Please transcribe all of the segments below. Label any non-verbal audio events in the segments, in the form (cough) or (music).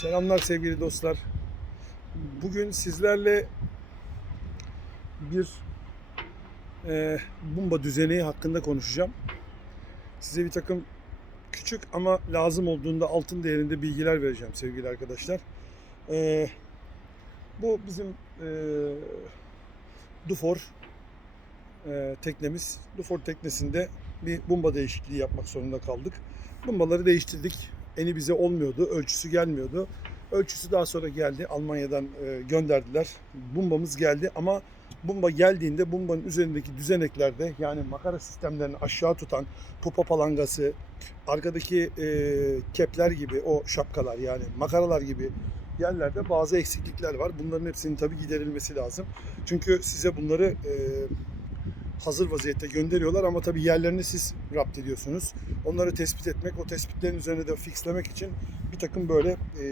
Selamlar sevgili dostlar. Bugün sizlerle bir e, bomba düzeni hakkında konuşacağım. Size bir takım küçük ama lazım olduğunda altın değerinde bilgiler vereceğim sevgili arkadaşlar. E, bu bizim e, Dufor e, teknemiz. Dufor teknesinde bir bomba değişikliği yapmak zorunda kaldık. Bombaları değiştirdik. Eni bize olmuyordu, ölçüsü gelmiyordu. Ölçüsü daha sonra geldi. Almanya'dan e, gönderdiler. Bumbamız geldi ama bumba geldiğinde bumbanın üzerindeki düzeneklerde yani makara sistemlerini aşağı tutan pupa palangası, arkadaki e, kepler gibi o şapkalar yani makaralar gibi yerlerde bazı eksiklikler var. Bunların hepsinin tabii giderilmesi lazım. Çünkü size bunları e, hazır vaziyette gönderiyorlar ama tabii yerlerini siz rapt ediyorsunuz. Onları tespit etmek, o tespitlerin üzerine de fixlemek için bir takım böyle e,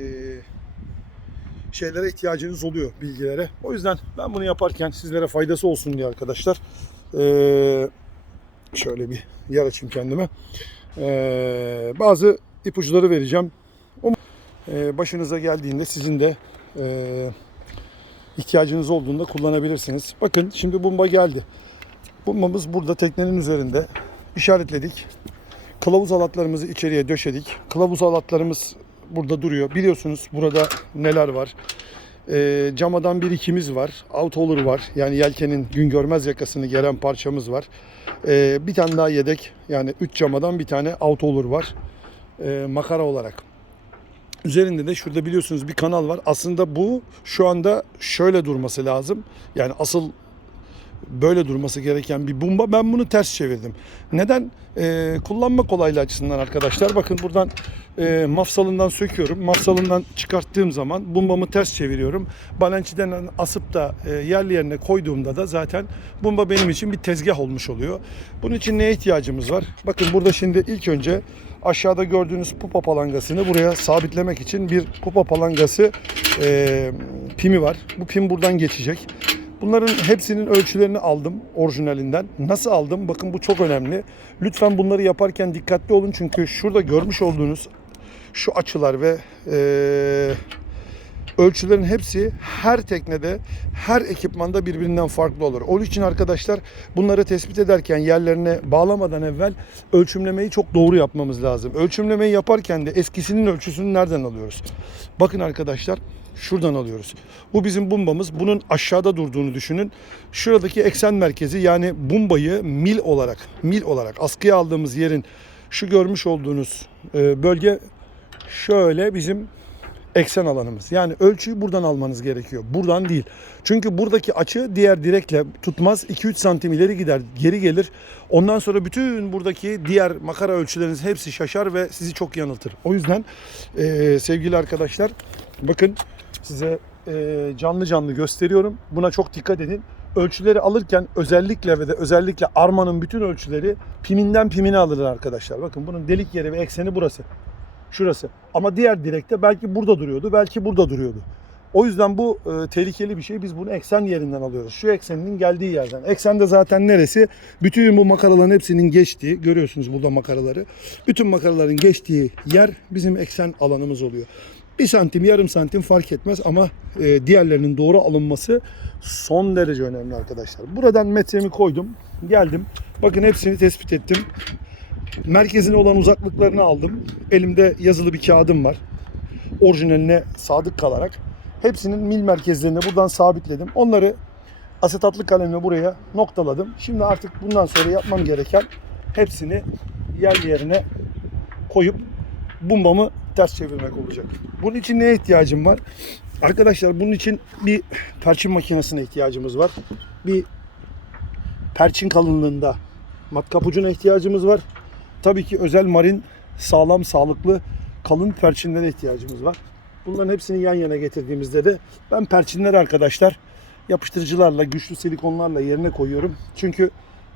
şeylere ihtiyacınız oluyor bilgilere. O yüzden ben bunu yaparken sizlere faydası olsun diye arkadaşlar e, şöyle bir yer açayım kendime. E, bazı ipuçları vereceğim. O e, başınıza geldiğinde sizin de e, ihtiyacınız olduğunda kullanabilirsiniz. Bakın şimdi bomba geldi. Bombamız burada teknenin üzerinde. işaretledik. Kılavuz halatlarımızı içeriye döşedik. Kılavuz halatlarımız burada duruyor. Biliyorsunuz burada neler var. Ee, camadan birikimiz var. Autoler var. Yani yelkenin gün görmez yakasını geren parçamız var. Ee, bir tane daha yedek. Yani 3 camadan bir tane autoler var. Ee, makara olarak. Üzerinde de şurada biliyorsunuz bir kanal var. Aslında bu şu anda şöyle durması lazım. Yani asıl böyle durması gereken bir bomba. Ben bunu ters çevirdim. Neden? Ee, kullanma kolaylığı açısından arkadaşlar. Bakın buradan e, mafsalından söküyorum. Mafsalından çıkarttığım zaman bombamı ters çeviriyorum. Balençiden asıp da e, yerli yerine koyduğumda da zaten bomba benim için bir tezgah olmuş oluyor. Bunun için neye ihtiyacımız var? Bakın burada şimdi ilk önce aşağıda gördüğünüz pupa palangasını buraya sabitlemek için bir pupa palangası e, pimi var. Bu pim buradan geçecek. Bunların hepsinin ölçülerini aldım orijinalinden. Nasıl aldım? Bakın bu çok önemli. Lütfen bunları yaparken dikkatli olun çünkü şurada görmüş olduğunuz şu açılar ve eee, ölçülerin hepsi her teknede, her ekipmanda birbirinden farklı olur. Onun için arkadaşlar bunları tespit ederken yerlerine bağlamadan evvel ölçümlemeyi çok doğru yapmamız lazım. Ölçümlemeyi yaparken de eskisinin ölçüsünü nereden alıyoruz? Bakın arkadaşlar şuradan alıyoruz. Bu bizim bumbamız. Bunun aşağıda durduğunu düşünün. Şuradaki eksen merkezi yani bumbayı mil olarak, mil olarak askıya aldığımız yerin şu görmüş olduğunuz e, bölge şöyle bizim eksen alanımız. Yani ölçüyü buradan almanız gerekiyor. Buradan değil. Çünkü buradaki açı diğer direkle tutmaz. 2-3 santim ileri gider, geri gelir. Ondan sonra bütün buradaki diğer makara ölçüleriniz hepsi şaşar ve sizi çok yanıltır. O yüzden e, sevgili arkadaşlar bakın size e, canlı canlı gösteriyorum. Buna çok dikkat edin. Ölçüleri alırken özellikle ve de özellikle armanın bütün ölçüleri piminden pimine alınır arkadaşlar. Bakın bunun delik yeri ve ekseni burası. Şurası. Ama diğer direkte belki burada duruyordu, belki burada duruyordu. O yüzden bu e, tehlikeli bir şey. Biz bunu eksen yerinden alıyoruz. Şu ekseninin geldiği yerden. Eksen de zaten neresi? Bütün bu makaraların hepsinin geçtiği, görüyorsunuz burada makaraları. Bütün makaraların geçtiği yer bizim eksen alanımız oluyor. Bir santim, yarım santim fark etmez ama e, diğerlerinin doğru alınması son derece önemli arkadaşlar. Buradan metremi koydum, geldim. Bakın hepsini tespit ettim. Merkezine olan uzaklıklarını aldım. Elimde yazılı bir kağıdım var. Orijinaline sadık kalarak. Hepsinin mil merkezlerini buradan sabitledim. Onları asetatlı kalemle buraya noktaladım. Şimdi artık bundan sonra yapmam gereken hepsini yerli yerine koyup bombamı ters çevirmek olacak. Bunun için neye ihtiyacım var? Arkadaşlar bunun için bir perçin makinesine ihtiyacımız var. Bir perçin kalınlığında matkap ucuna ihtiyacımız var. Tabii ki özel marin sağlam sağlıklı kalın perçinlere ihtiyacımız var. Bunların hepsini yan yana getirdiğimizde de ben perçinleri arkadaşlar yapıştırıcılarla güçlü silikonlarla yerine koyuyorum. Çünkü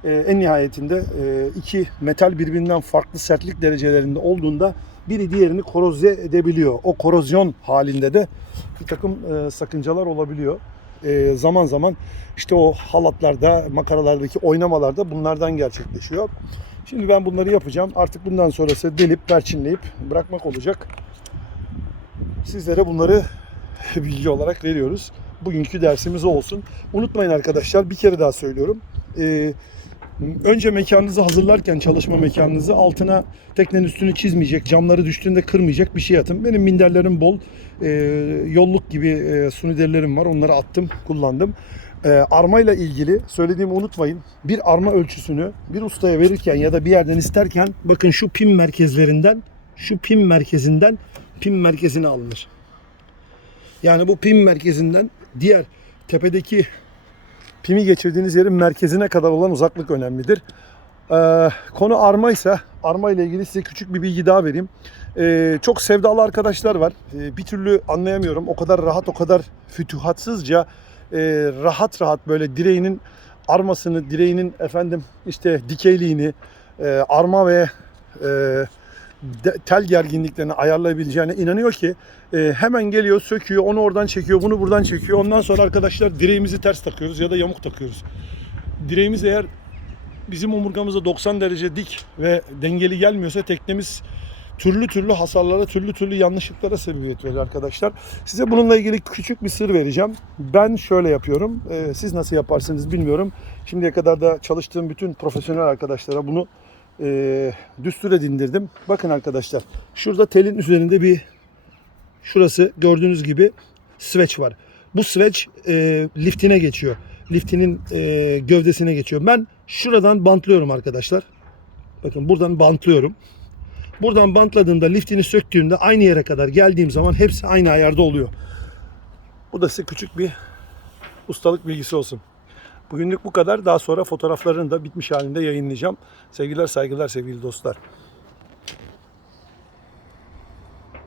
e, en nihayetinde e, iki metal birbirinden farklı sertlik derecelerinde olduğunda biri diğerini korozye edebiliyor. O korozyon halinde de bir takım e, sakıncalar olabiliyor. E, zaman zaman işte o halatlarda, makaralardaki oynamalarda bunlardan gerçekleşiyor. Şimdi ben bunları yapacağım. Artık bundan sonrası delip, perçinleyip bırakmak olacak. Sizlere bunları (laughs) bilgi olarak veriyoruz. Bugünkü dersimiz olsun. Unutmayın arkadaşlar bir kere daha söylüyorum. Ee, önce mekanınızı hazırlarken çalışma mekanınızı altına teknenin üstünü çizmeyecek, camları düştüğünde kırmayacak bir şey atın. Benim minderlerim bol. Ee, yolluk gibi e, suni derilerim var. Onları attım, kullandım. Ee, armayla ilgili söylediğimi unutmayın. Bir arma ölçüsünü bir ustaya verirken ya da bir yerden isterken bakın şu pim merkezlerinden şu pim merkezinden pim merkezine alınır. Yani bu pim merkezinden diğer tepedeki pimi geçirdiğiniz yerin merkezine kadar olan uzaklık önemlidir. Ee, konu arma ise arma ile ilgili size küçük bir bilgi daha vereyim. Ee, çok sevdalı arkadaşlar var. Ee, bir türlü anlayamıyorum. O kadar rahat, o kadar fütühatsızca e, rahat rahat böyle direğinin armasını, direğinin efendim işte dikeyliğini, e, arma ve e, de- tel gerginliklerini ayarlayabileceğine inanıyor ki e, hemen geliyor, söküyor, onu oradan çekiyor, bunu buradan çekiyor. Ondan sonra arkadaşlar direğimizi ters takıyoruz ya da yamuk takıyoruz. Direğimiz eğer bizim omurgamıza 90 derece dik ve dengeli gelmiyorsa teknemiz türlü türlü hasarlara, türlü türlü yanlışlıklara sebebiyet verir arkadaşlar. Size bununla ilgili küçük bir sır vereceğim. Ben şöyle yapıyorum. Ee, siz nasıl yaparsınız bilmiyorum. Şimdiye kadar da çalıştığım bütün profesyonel arkadaşlara bunu e, düsture dindirdim. Bakın arkadaşlar. Şurada telin üzerinde bir şurası gördüğünüz gibi switch var. Bu switch e, liftine geçiyor. Liftinin e, gövdesine geçiyor. Ben şuradan bantlıyorum arkadaşlar. Bakın buradan bantlıyorum. Buradan bantladığımda liftini söktüğümde aynı yere kadar geldiğim zaman hepsi aynı ayarda oluyor. Bu da size küçük bir ustalık bilgisi olsun. Bugünlük bu kadar. Daha sonra fotoğraflarını da bitmiş halinde yayınlayacağım. Sevgiler, saygılar sevgili dostlar.